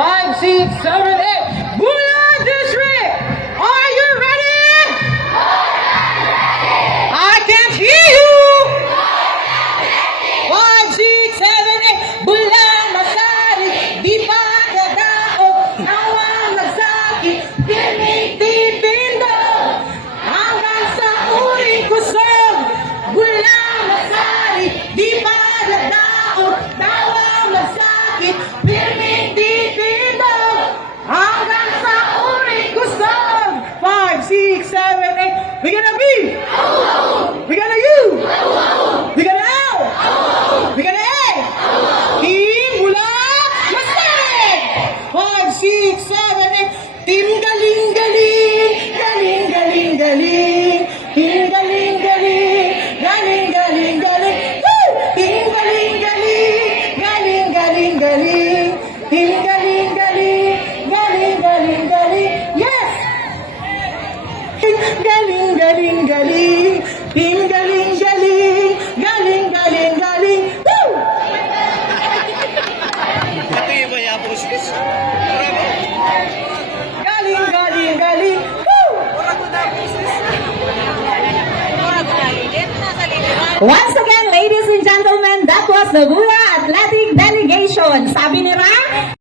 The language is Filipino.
5, 6, 7, 8. Bula District! Are you ready? I can't hear you! 5, 6, 7, 8. Bula Masari, di pa kagao, nawang nagsakit, tinipindo, hanggang sa uling kusog. Bula Masari, di pa kagao, nawang nagsakit, tinipindo, hanggang sa uling kusog. 5, 6, 7, 8. We're gonna be! We're gonna you! We're gonna L! We're gonna A! Team Bula Masari! 5, 6, 7, 8. Team Galing Galing! Galing Galing Galing! Team Galing Galing! Galing Galing Galing! Woo! Team Galing Galing! Galing Galing Galing! Team Galing Galing! Galing Galing Galing! Yes! Galing Galing Galing! Team Galing Galing! Galing Galing Galing! Woo! Ito yung mayabong sis. Galing Galing Galing! Woo! Once again, ladies and gentlemen, that was the Bula Athletic Delegation. Sabi ni Ra,